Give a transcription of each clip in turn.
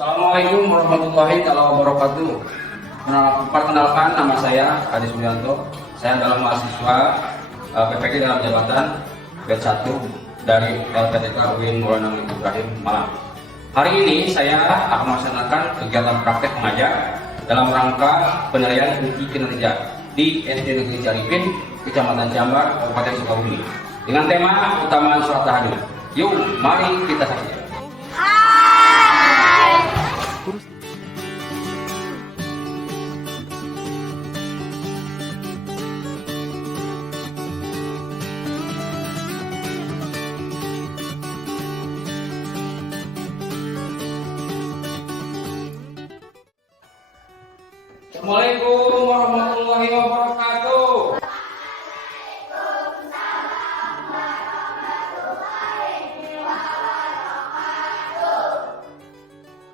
Assalamualaikum warahmatullahi wabarakatuh. Perkenalkan, nama saya Adi Subianto. Saya adalah mahasiswa PPK dalam jabatan batch 1 dari LPTK UIN Maulana Malik Ibrahim Malang. Hari ini saya akan melaksanakan kegiatan praktek mengajar dalam rangka penilaian uji kinerja di SD Negeri Caripin, Kecamatan Jambar, Kabupaten Sukabumi, dengan tema utamaan sholat tahajud. Yuk, mari kita saksikan. Assalamualaikum warahmatullahi wabarakatuh.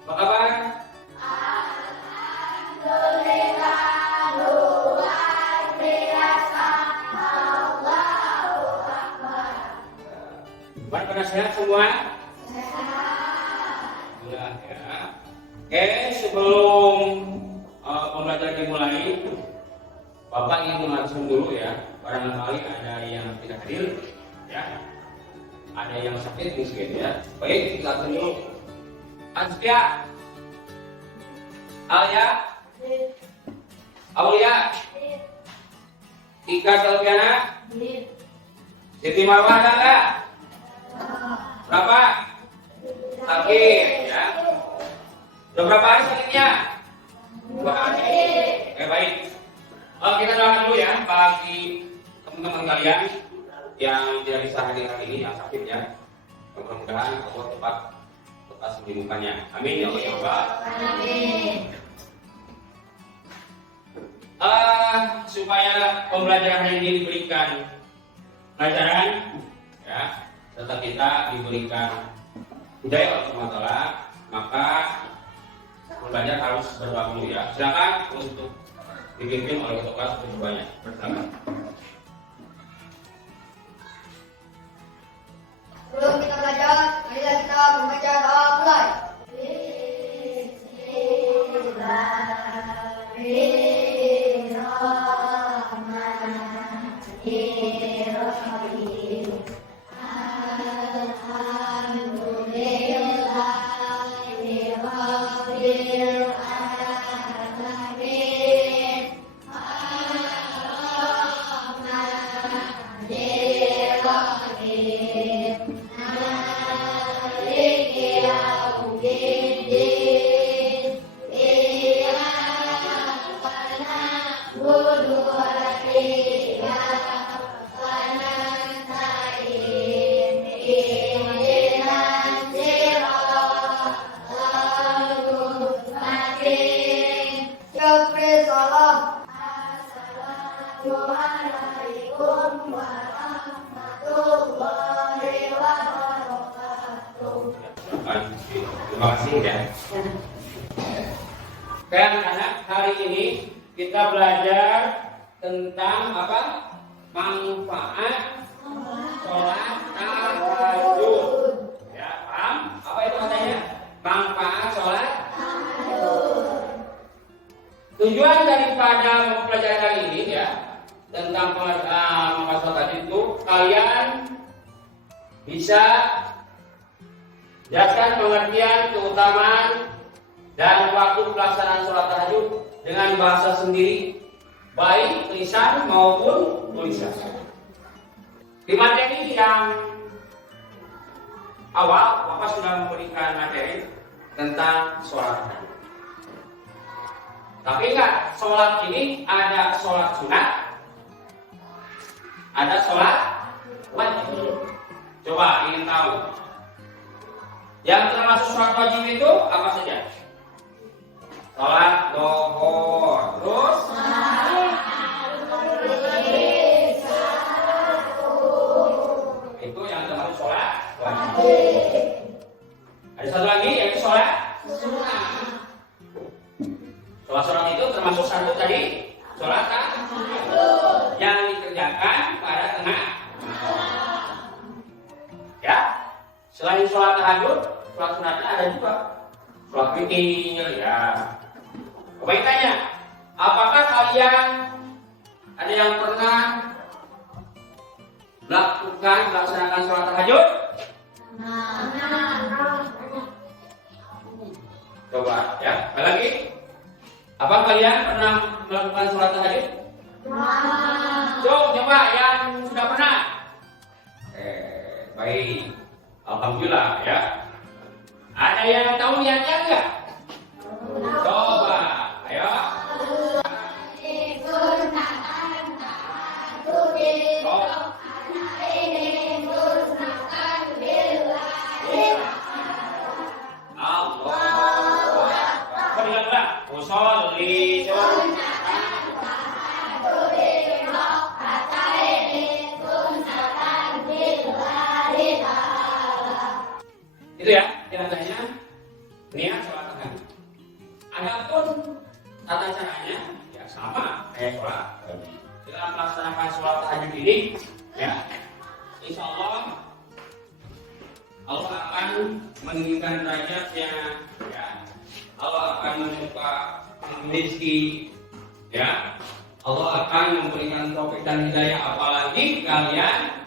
Apa kabar? Alhamdulillah, luar biasa, Allahu Akbar. Pada sehat semua? Sehat. Ya. Oke, sebelum pembelajaran dimulai, Bapak ingin mengatakan dulu ya, barangkali ada yang tidak hadir, ya, ada yang sakit mungkin ya. Baik, kita akan dulu. Azkia, Alia, Aulia, Ika Selviana, Siti Marwah ada nggak? Berapa? Sakit ya. Udah berapa hari sakitnya? 2 hari. Oke, baik. Kita doakan dulu ya bagi teman-teman kalian yang tidak bisa hadir hari ini, yang sakit ya. Mudah-mudahan Allah cepat menyembuhkannya. Amin ya Allah ya Rabbal. Amin. Supaya pembelajaran hari ini diberikan pelajaran ya, serta kita diberikan hidayah Allah Subhanahu wa taala, maka pembelajar harus berdoa dulu ya. Silakan untuk dipimpin oleh ketua kelas berdoanya. Silakan. Sebelum kita belajar, marilah kita membaca doa mulai. Bismillahirrahmanirrahim. Alhamdulillahirabbil alamin. Ar-Rahmanir-Rahim. Maliki yaumiddin. Iyyaka na'budu wa iyyaka nasta'in. Ihdinas siratal mustaqim. Syukri salam. Assalamualaikum warahmatullahi wabarakatuh. Terima kasih ya. Oke anak-anak, hari ini kita belajar tentang apa? Manfaat sholat tahajud. Ya, paham? Apa itu katanya? Manfaat sholat. Tujuan daripada pelajaran kali ini ya, tentang manfaat sholat tahajud itu kalian bisa jelaskan pengertian, keutamaan, dan waktu pelaksanaan sholat tahajud dengan bahasa sendiri, baik lisan maupun tulisan. Di materi yang awal, Bapak sudah memberikan materi tentang sholat tahajud. Tapi ingat, sholat ini ada sholat sunat, ada sholat wajib. Coba ingin tahu, yang termasuk sholat wajib itu apa saja? Sholat zuhur, terus itu yang termasuk sholat wajib. Ada satu lagi yaitu sholat sunnah. Sholat itu termasuk satu tadi, sholat tahajud yang dikerjakan pada tengah. Ya, selain sholat tahajud, sholat sunatnya ada juga. sholat witir ya. Baik tanya, apakah kalian ada yang pernah melaksanakan sholat tahajud? Coba ya, lagi. Apa kalian pernah melakukan sholat tahajud? Coba yang sudah pernah. Baik, alhamdulillah ya. Ada yang tahu niatnya enggak? Coba, ayo. Itu ya, tanya niat sholat tahajud. Adapun tata caranya ya sama kayak sholat. Dalam melaksanakan sholat tahajud ini, ya, insya Allah Allah akan meninggikan derajatnya, ya. Allah akan membuka rezeki, ya. Allah akan memberikan taufik dan hidayah, apalagi kalian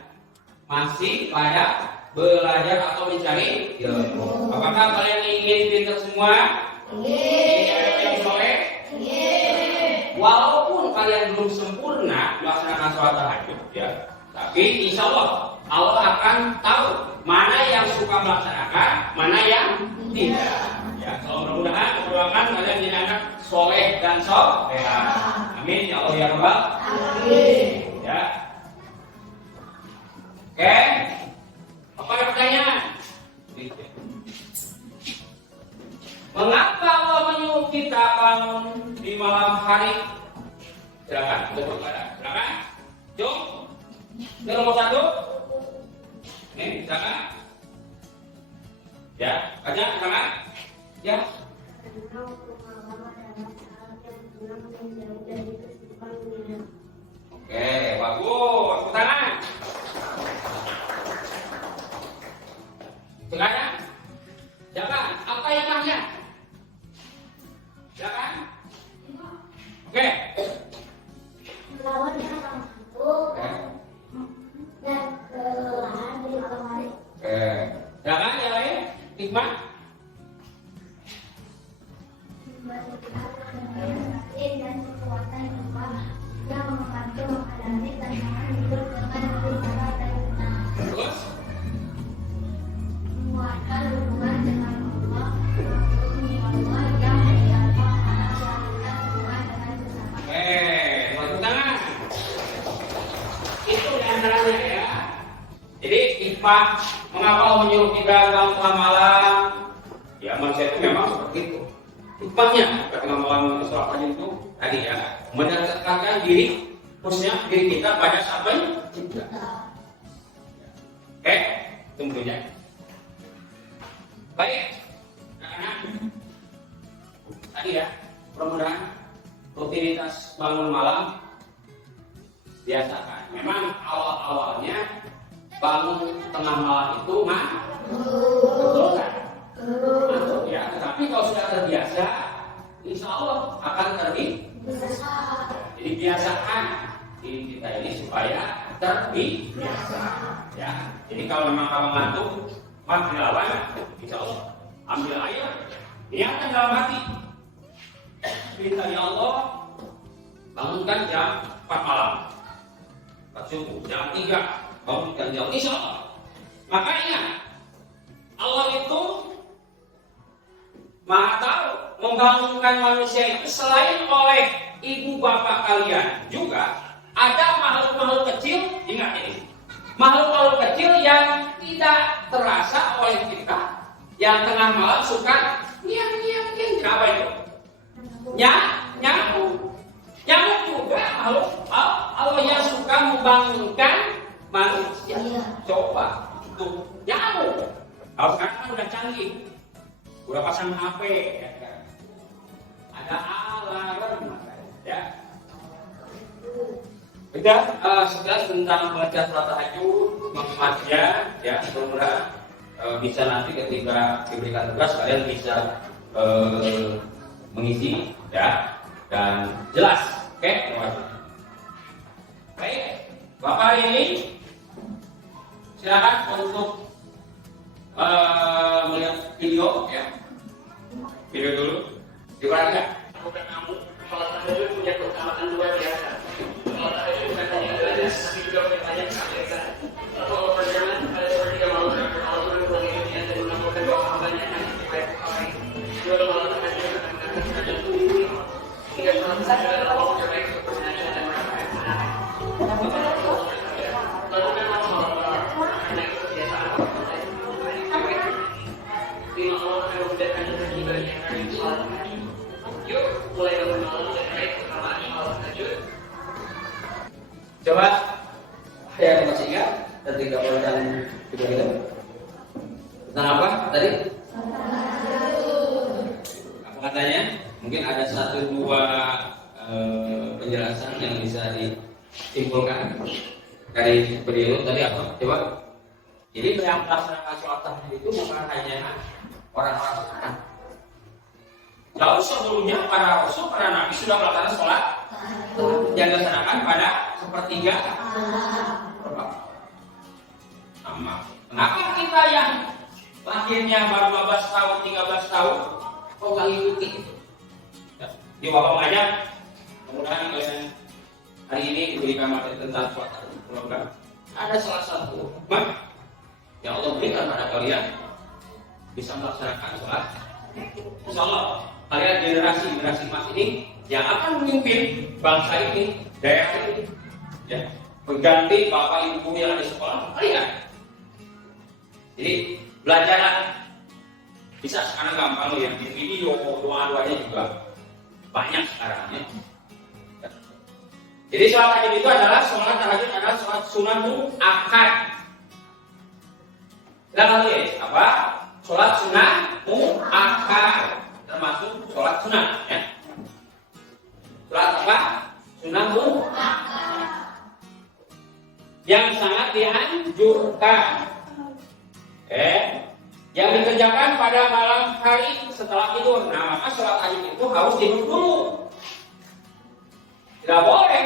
masih pada belajar atau mencari ilmu. Apakah kalian ingin pintar semua? Ingin yang soleh? Walaupun kalian belum sempurna melaksanakan sholat tahajud, ya, tapi insya Allah Allah akan tahu mana yang suka melaksanakan, mana yang tidak. Ya, kalau mudah-mudahan berdoakan kalian jadi anak soleh dan soleha. Amin ya Allah ya Rabbal alamin. Ya. Oke. Apa yang pertanyaan? Mengapa Allah menyuruh kita bangun di malam hari? Silakan, untuk berbicara. Silakan. Jom. Yang nomor 1. Nih, silakan. Ya, baca, silakan. Ya. Oke, bagus. Tepuk tangan. Silakan. Silakan. Apa yang tanya? Silakan. Oke. Silakan yang lain. Hikmah. Terus. Jadi hikmah mengapa Allah menyuruh kita dalam tengah malam? Ya, manusia itu memang seperti itu. Hikmahnya tengah malam sholat tahajud itu tadi ya, mendekatkan diri, khususnya diri kita pada Sang Pencipta. Oke, tentunya. Baik, anak-anak. Tadi ya, mudah-mudahan rutinitas bangun malam biasakan. Memang awal-awalnya bangun tengah malam itu betul kan? Masuk ya. Tetapi kalau sudah terbiasa, insya Allah akan terbiasa. Jadi biasakan diri kita ini supaya terbiasa. Ya. Jadi kalau memang kamu ngantuk, maka dilawan, insya Allah ambil air, niatkan dalam hati. Minta ya Allah, bangunkan jam 4 malam. Subuh jam 3 bangunkan jam insya Allah. Makanya Allah itu Maha tahu membangunkan manusia itu selain oleh ibu bapak kalian juga ada makhluk-makhluk kecil. Ingat ini, makhluk-makhluk kecil yang tidak terasa oleh kita, yang tengah malam suka nyamuk. Apa itu? Nyamuk juga makhluk Allah yang suka membangunkan manusia. Coba tuh nyamuk. Kalau sekarang kan udah canggih, udah pasang HP, ya kan? Ada alarm, ya. Sudah sekilas tentang baca surat tahajud, membaca, ya. Semoga bisa nanti ketika diberikan tugas kalian bisa mengisi ya dan jelas. Oke, terima kasih. Baik, Bapak hari ini silakan untuk melihat video ya. Video dulu. Diperhatikan. Bukan kamu, kalau tahajud punya keutamaan luar biasa. Kalau tahajud bukan hanya ibadah, tapi juga punya banyak kebaikan. Kalau berjalan pada sepertiga malam, kalau turun ke langit dunia dan melakukan doa hambanya yang dibaik orang. Dua malam tahajud akan mengatakan dan tubuh hingga malam saja adalah waktu terbaik untuk bernyanyi dan merasakan. Lakukan malam karena itu kebiasaan. Lima malam akan memudahkan rezeki bagi yang rajin sholat. Yuk, mulai bangun malam dan baik keutamaan malam tahajud. Coba saya masih ingat ketika urutan video itu tentang apa tadi? Apa katanya? Mungkin ada satu dua penjelasan yang bisa disimpulkan dari video tadi apa? Coba. Jadi yang melaksanakan sholat tahajud itu bukan hanya orang-orang sekarang. Jauh sebelumnya para rasul, para nabi sudah melaksanakan sholat yang dilaksanakan pada sepertiga sama. Kenapa kita yang lahirnya baru 12 tahun, 13 tahun kok nggak ngikuti? Ya, di Bapak mengajak, mudah-mudahan kalian hari ini diberikan materi tentang sholat tahajud. Ada salah satu hikmah yang Allah berikan pada kalian bisa melaksanakan sholat. Insya Allah kalian generasi emas ini yang akan memimpin bangsa ini, daerah ini, ya, mengganti bapak ibu yang ada di sekolah kalian. Jadi belajar bisa sekarang gampang ya, di video doa-doanya juga banyak sekarang ya. Jadi sholat tahajud itu adalah sholat sunnah muakkad. Dalam hal ini apa? Sholat sunnah muakkad termasuk sholat sunnah ya. Sholat apa? Sunnah muakkad yang sangat dianjurkan. Yang dikerjakan pada malam hari setelah tidur. Nah, maka sholat tahajud itu harus tidur dulu. Tidak boleh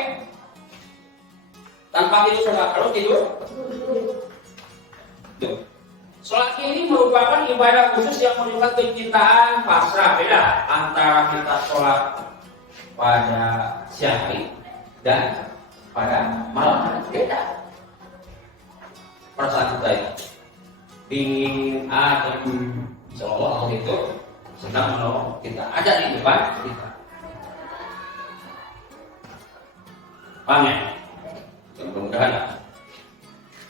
tanpa tidur sholat, harus tidur. Sholat ini merupakan ibadah khusus yang menunjukkan kecintaan pasrah. Beda antara kita sholat pada siang hari dan pada malam hari. Beda perasaan kita itu dingin, adem, seolah Allah itu sedang menolong kita, ada di depan kita. Paham ya? Mudah-mudahan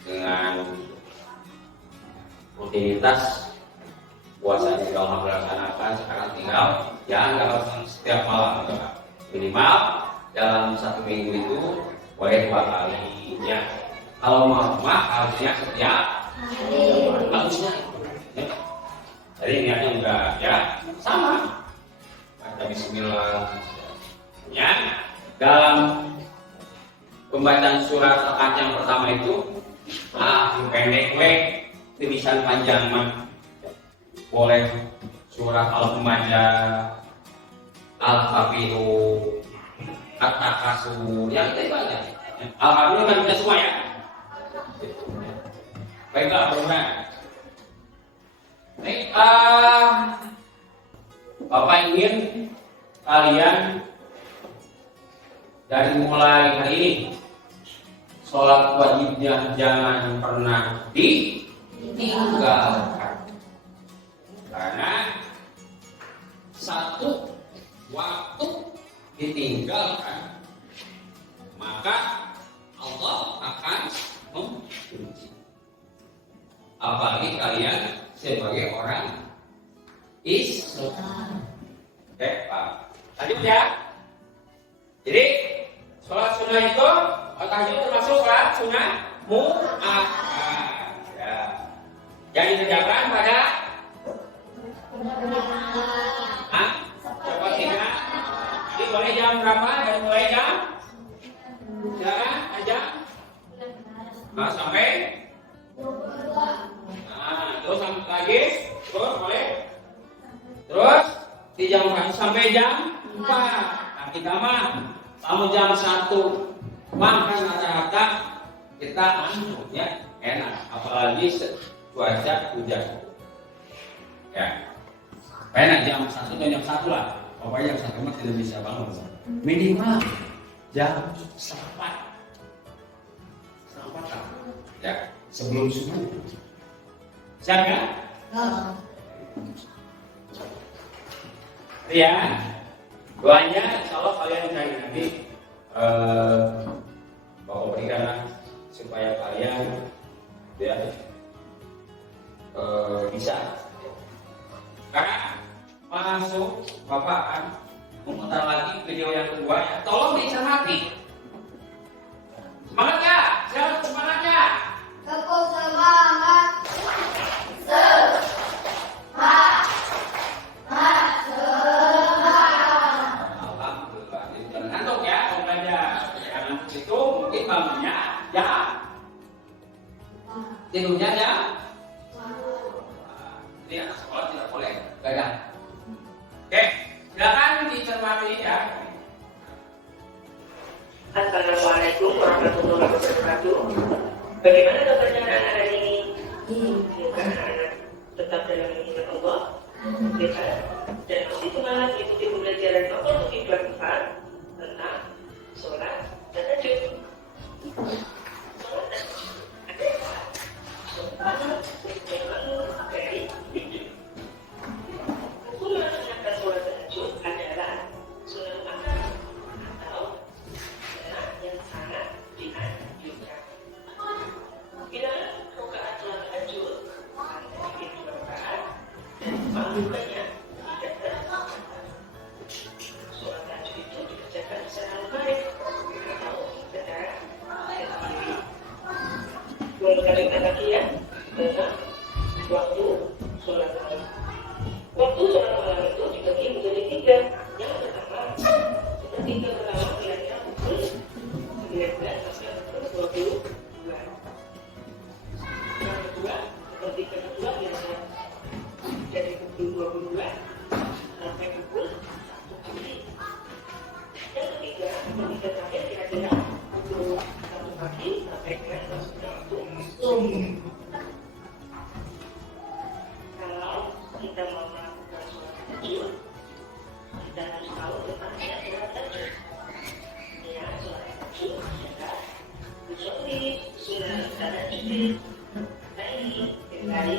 dengan rutinitas puasa yang sudah melaksanakan sekarang tinggal ya nggak harus setiap malam, minimal dalam satu minggu itu boleh 2 kali ya. Kalau mau harusnya setiap bagusnya ya. Jadi niatnya enggak ya sama baca bismillah ya. Dalam pembacaan surat Al-Fatihah yang pertama itu pendek tulisan panjang mah boleh surat Al-Majah, Al-Kafiru, At-Takasur yang itu banyak. Alhamdulillah kan kita semua ya. Baiklah, teman-teman. Baik, Bapak ingin kalian dari mulai hari ini sholat wajibnya jangan pernah ditinggalkan. Karena satu waktu ditinggalkan maka Allah akan membenci. Apalagi kalian sebagai orang Islam. Oke, Pak. Lanjut ya. Jadi sholat sunnah itu tahajud termasuk sholat sunnah muakkad. Ya. Yang dikerjakan pada coba tiga. Jadi mulai jam berapa? Dan mulai jam aja. Nah, sampai terus lagi, terus boleh, terus di jam 4 sampai jam 4. Nah, kita mah kamu jam 1 makan rata-rata kita ngantuk ya, enak. Apalagi cuaca hujan. Ya, enak jam 1 atau jam 1 lah. Pokoknya jam 1 mah tidak bisa bangun. Minimal jam 4. Ya, sebelum subuh. Siap kan? Ya, doanya insya Allah kalian cari nanti Bapak berikan supaya kalian ya bisa. Karena masuk Bapak akan memutar lagi video yang kedua ya. Tolong dicermati. Semangat ya, semangat ya. Tepuk semangat. Alhamdulillah. Jangan ngantuk ya, kalau belajar. Jangan ngantuk itu mungkin bangunnya ya. Tidurnya ya. Jadi anak sekolah tidak boleh gagal. Oke, silakan dicermati ya. Assalamualaikum warahmatullahi wabarakatuh. Bagaimana kabarnya anak-anak ini? Semoga anak tetap dalam lindungan Allah, sehat, dan masih semangat mengikuti pembelajaran Bapak untuk kelas 4 tentang sholat dan tahajud. Sholat dan tahajud adalah sunnah memang dari hidup. Hukuman menunaikan sholat dan tahajud adalah sunnah muakkad atau sunnah yang sangat dianjurkan. Bila rakaat sholat tahajud hanya bikin 2 rakaat dan panggilannya tidak terlaksana. Sholat tahajud itu dikerjakan secara baik atau secara sendiri. Mengkaitkan lagi ya tentang waktu sholat malam. Waktu sholat malam itu dibagi menjadi 3. Yang pertama, sepertiga pertama kira-kira pukul 19 sampai pukul 22. Yang kedua, sepertiga kedua biasanya dari pukul 22 sampai pukul 1 pagi. Yang ketiga, sepertiga terakhir kira-kira pukul 1 pagi sampai dengan waktu subuh. Kalau kita mau melakukan sholat tahajud, kita harus tahu tentang sholat tahajud. Ya, sholat tahajud adalah usolli sunat tahajud lain dari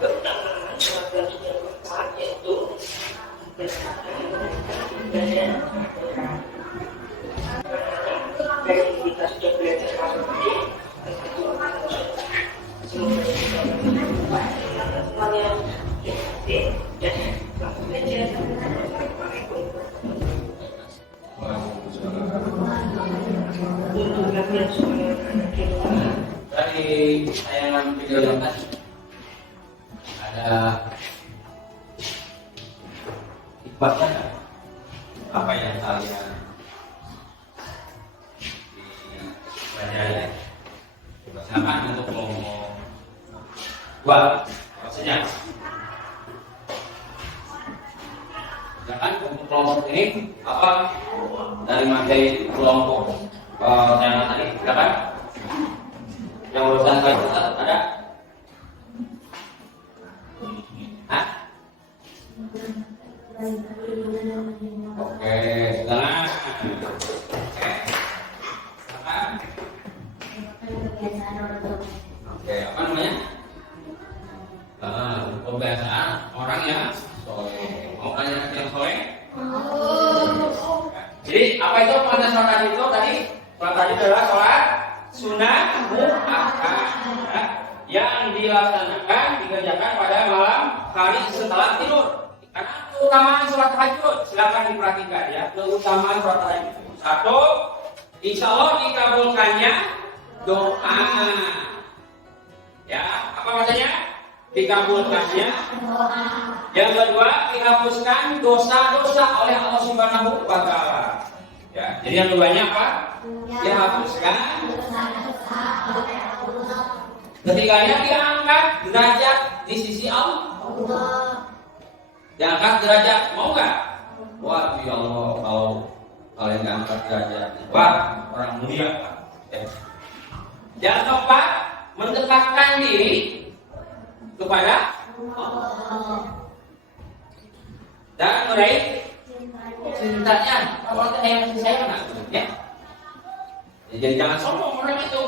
terutama sholat tahajud yang keempat yaitu bersama ibadah dari kita sudah belajar tadi semoga semuanya dimengerti dan selamat belajar. Assalamualaikum. Untuk latihan semuanya anak kita Dari tayangan video yang tadi ada hikmahnya nggak? Apa yang kalian dipelajari? Silakan untuk ngomong. Buat maksudnya. Silakan untuk kelompok ini apa dari materi kelompok tayangan tadi? Silakan. Yang urusan saya ada? Hah? Oke, silakan. Oke, apa namanya? Kebiasaan orang yang soleh. Mau tanya yang soleh? Jadi apa itu pengertian sholat tahajud itu tadi? Sholat tahajud adalah sholat sunnah muakkad yang dilaksanakan dikerjakan pada malam hari setelah tidur. Karena keutamaan sholat tahajud silakan diperhatikan ya. Keutamaan sholat tahajud. 1, insya Allah dikabulkannya doa. Ya, apa maksudnya? Dikabulkannya. Yang kedua, dihapuskan dosa-dosa oleh Allah Subhanahu wa Ta'ala. Ya, jadi yang keduanya apa? Dihapuskan. Ketiganya diangkat derajat di sisi Allah. Diangkat derajat, mau nggak? Wah, ya Allah, kalau kalian diangkat derajat, wah, orang mulia. Yang keempat, mendekatkan diri kepada Allah dan meraih cintanya. Kalau yang saya ya. Jadi jangan sombong orang itu.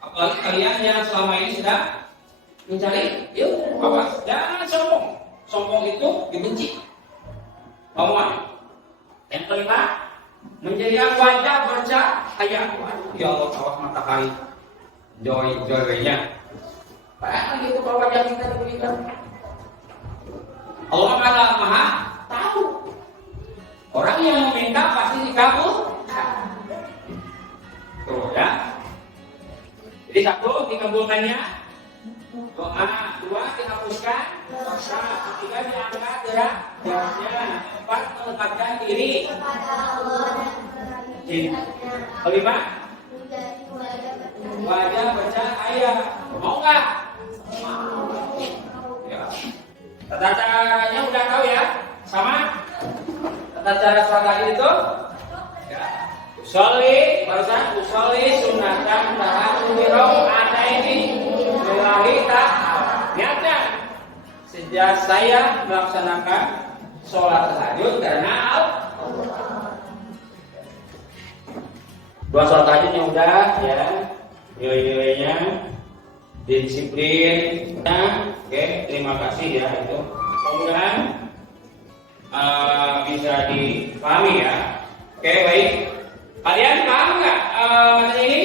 Apalagi kalian yang selama ini sudah mencari, yuk, apa? Jangan sombong. Sombong itu dibenci. Bawaan. Yang kelima, menjadikan wajah bercahaya. Ya Allah, awas matahari. Joy-joynya. Padahal gitu kalau wajah kita diberikan. Allah Maha tahu. Orang yang meminta pasti dikabul. Tuh ya. Jadi satu, dikabulkannya. Doa, dua, dihapuskan. Dosa, ketiga, diangkat derajatnya. Empat, mendekatkan diri. Kelima, wajah bercahaya. Mau nggak? Ya. Tata caranya udah tahu ya? Sama? Tata cara sholat tadi itu? Ya. Usolli, barusan usolli sunatan tahajudiro ada ini lillahi ta'ala. Niatnya sejak saya melaksanakan sholat tahajud karena Allah. Dua sholat tahajudnya udah ya, nilai-nilainya disiplin. Oke, terima kasih ya itu. Mudah-mudahan bisa dipahami ya. Oke, baik. Kalian paham nggak materi ini?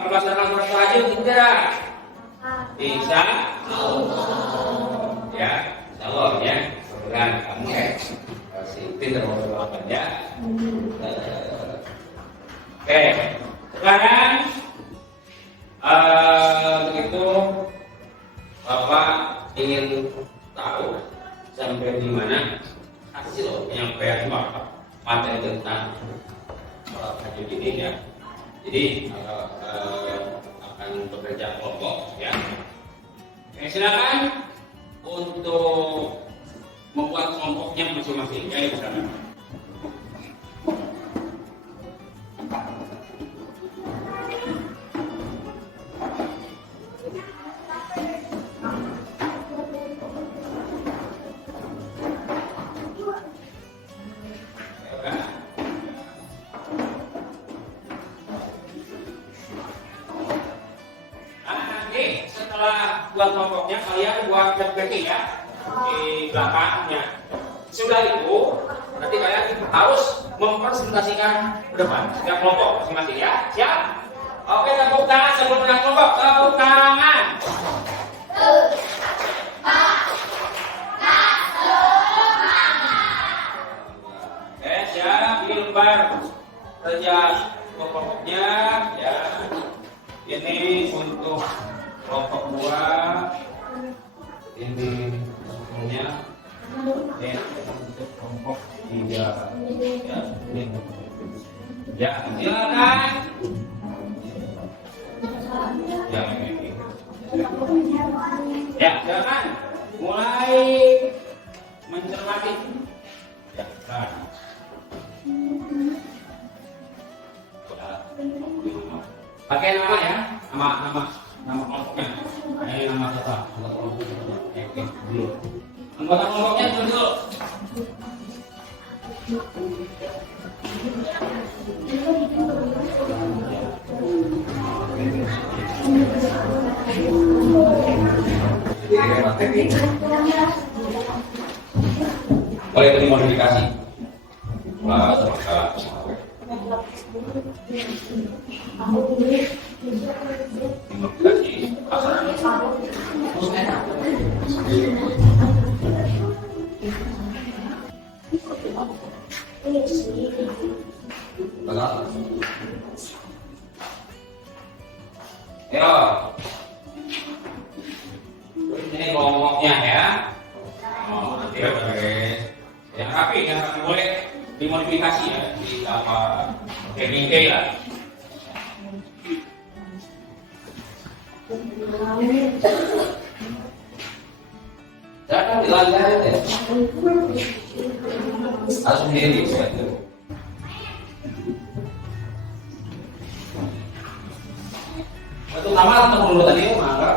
Berdasarkan sholat tahajud tidak? Bisa? Ya, insyaallah ya. Mudah-mudahan kamu masih pintar melakukan ya. Oke, sekarang begitu Bapak ingin tahu sampai di mana hasil penyampaian Bapak materi tentang sholat tahajud ini ya. Jadi akan bekerja kelompok ya. Oke, silakan untuk membuat kelompoknya masing-masing ya, misalnya. Buat kelompoknya kalian buat backpacking ya di belakangnya. Sudah itu nanti kalian harus mempresentasikan ke depan setiap kelompok masing-masing ya. Siap? Oke, tepuk tangan sebelum berangkat kelompok. Tepuk tangan. Oke, siap. Di lembar kerja kelompoknya ya. Ini untuk kelompok 2, ini semuanya, ini untuk kelompok 3, ya, ini, ya, silakan, ya, ini, ya, silakan, mulai mencermati, ya, silakan. Pakai nama ya, nama kelompoknya. Ini nama total. Anggota kelompoknya dulu. Boleh itu dimodifikasi. Ya, ini kelompoknya ya. Oh, nanti yang rapi, yang boleh dimodifikasi ya, di apa KPK lah. ganti-ganti deh. Harus sendiri itu. Itu nama atau dulu tadi mangga.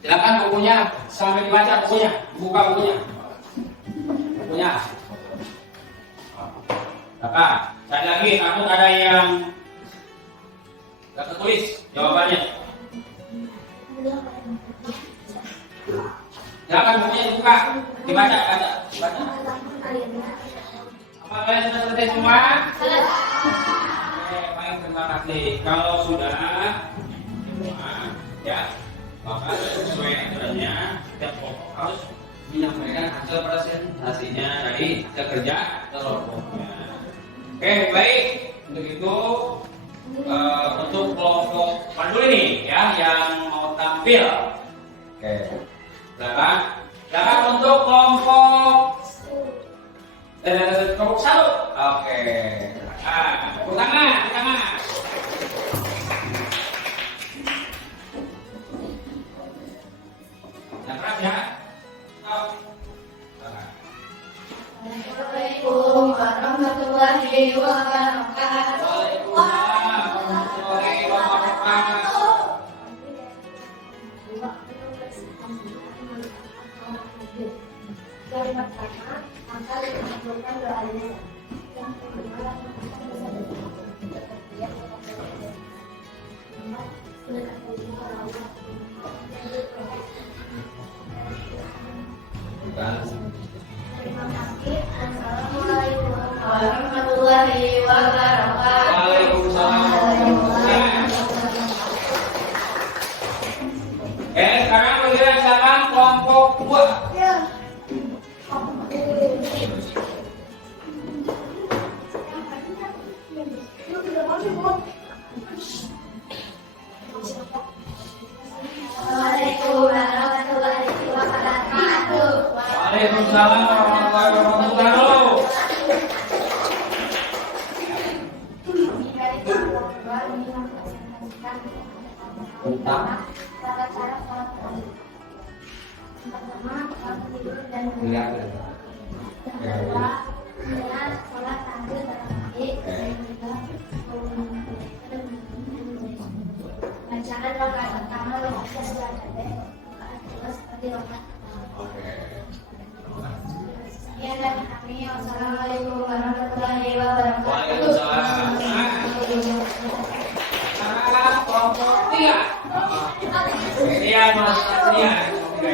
Silakan bukunya sampai dibaca bukunya, buka bukunya. Bukunya. Kakak, sekali lagi kamu ada yang kakak tulis jawabannya. Silakan bukunya dibuka, dibaca, baca. Apa kalian sudah selesai semua? Oke, baik, terima kasih. Kalau sudah, ya, maka sesuai aturannya, setiap kelompok harus menyampaikan hasil presentasinya dari hasil kerja kelompoknya. Oke, baik. Untuk itu, untuk kelompok Pandul ini, ya, yang mau tampil. Oke. Silakan untuk kelompok kelompok 1. Oke. Tepuk tangan. Yang keras ya. Assalamualaikum warahmatullahi wabarakatuh. Waalaikumsalam warahmatullahi wabarakatuh. Yang pertama, maka dilakukan doanya. Yang kedua, terima kasih. Assalamualaikum warahmatullahi wabarakatuh. Waalaikumsalam. Sekarang giliran silakan kelompok 2. Assalamualaikum warahmatullahi wabarakatuh. Waalaikumsalam warahmatullahi wabarakatuh. Cara sholat tarawih. Pertama, bangun tidur dan Lihat. kedua, dengan sholat tahajud dalam hati. Ketiga, bacaan rakaat pertama bisa sejadah, rakaat kedua seperti rakaat pertama. Sekian dari kami. Wassalamualaikum warahmatullahi wabarakatuh. Waalaikumsalam. Kelompok 3. Seria mas, seria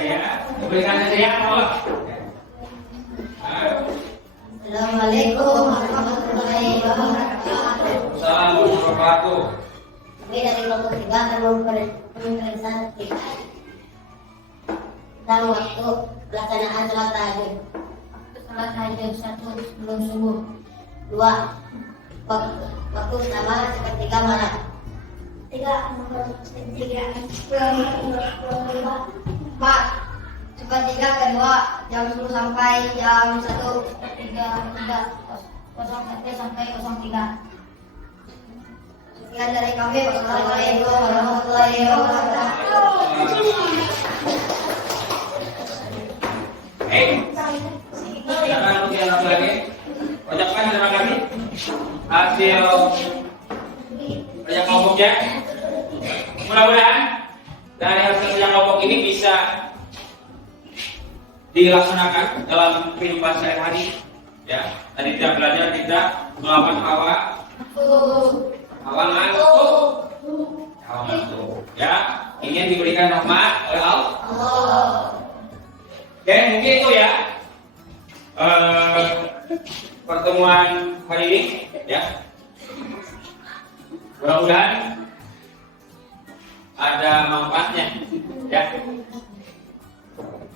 ya. Berikan seria Allah. Assalamualaikum warahmatullahi wabarakatuh. Assalamualaikum warahmatullahi wabarakatuh. Kami dari kelompok 3 akan memberikan kita tentang waktu pelaksanaan sholat tahajud. Waktu sholat tahajud 1 sebelum subuh, 2 waktu pertama sepertiga malam, 4 sepertiga kedua jam 10 sampai jam 1, 03 sampai 03. Sekian dari kami. Wassalamualaikum warahmatullahi wabarakatuh. Silakan ujian satu lagi. Ucapkan terima kasih hasil kerja kelompoknya. Mudah-mudahan dari hasil kerja kelompok ini bisa dilaksanakan dalam kehidupan sehari-hari. Ya, tadi kita belajar kita melawan hawa nafsu. Ya, ingin diberikan rahmat oleh Allah. Oke, mungkin itu ya pertemuan hari ini. Ya, mudah-mudahan ada manfaatnya. Ya,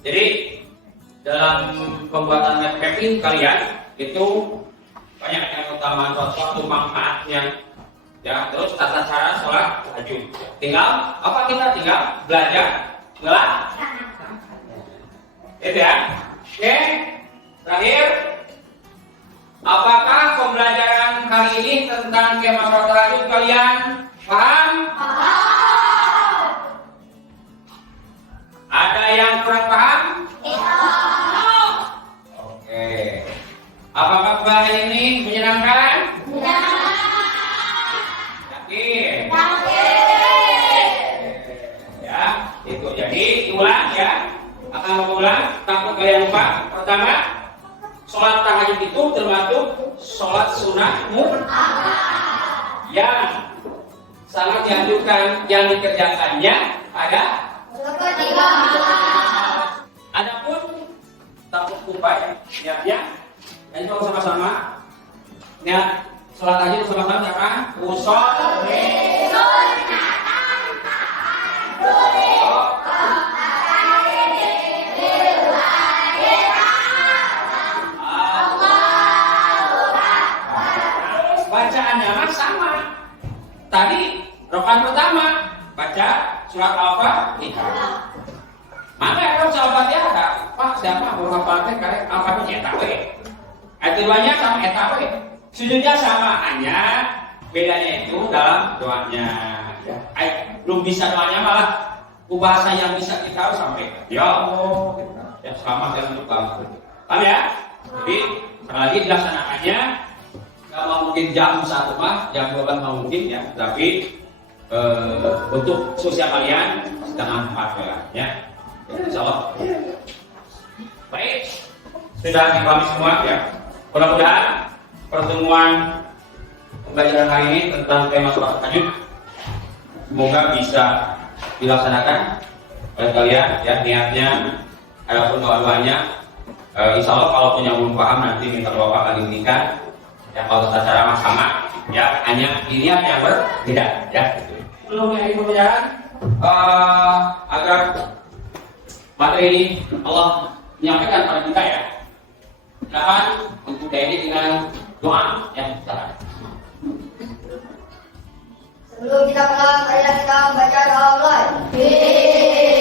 jadi dalam pembuatan mapping kalian itu banyak yang utama suatu manfaatnya. Ya, terus tata cara sholat tahajud. Tinggal apa kita tinggal belajar itu ya. Oke, terakhir, apakah pembelajaran kali ini tentang skema sholat tahajud kalian paham? Ada yang kurang paham? ulang, takut kalian lupa. Pertama, sholat tahajud itu termasuk sholat sunnah yang sangat dianjurkan yang dikerjakannya pada adapun takut lupa ya dan itu sama-sama ya sholat tahajud sama-sama siapa? Usolli bacaannya mah sama. Tadi rakaat pertama baca surat Al-Fatihah. Mana yang surat Al-Fatihah ada? Pak siapa mau Al-Fatihah karek Al-Fatihah eta we. Ayat keduanya sama eta we. Sujudnya sama, hanya bedanya itu dalam doanya. Belum bisa doanya malah bahasa yang bisa kita sampaikan. Ya Allah, ya sama dengan tukang. Paham ya? Jadi sekali lagi dilaksanakannya. Kalau mungkin jam 1 mah, jam 12 mah mungkin ya, tapi untuk sosial kalian setengah 4 ya. Insyaallah. Baik, sudah dipahami semua ya. Mudah-mudahan pertemuan pembelajaran hari ini tentang tema sholat tahajud semoga bisa dilaksanakan oleh kalian ya, niatnya adapun doa-doanya. Insyaallah kalau punya belum paham nanti minta doa akan diberikan. Ya kalau tata cara sama ya hanya niat yang berbeda ya. Belum yang ini pembelajaran agar materi ini Allah menyampaikan pada kita ya. Silakan untuk ini dengan doa ya. Silakan. Sebelum kita pulang, marilah kita membaca doa mulai.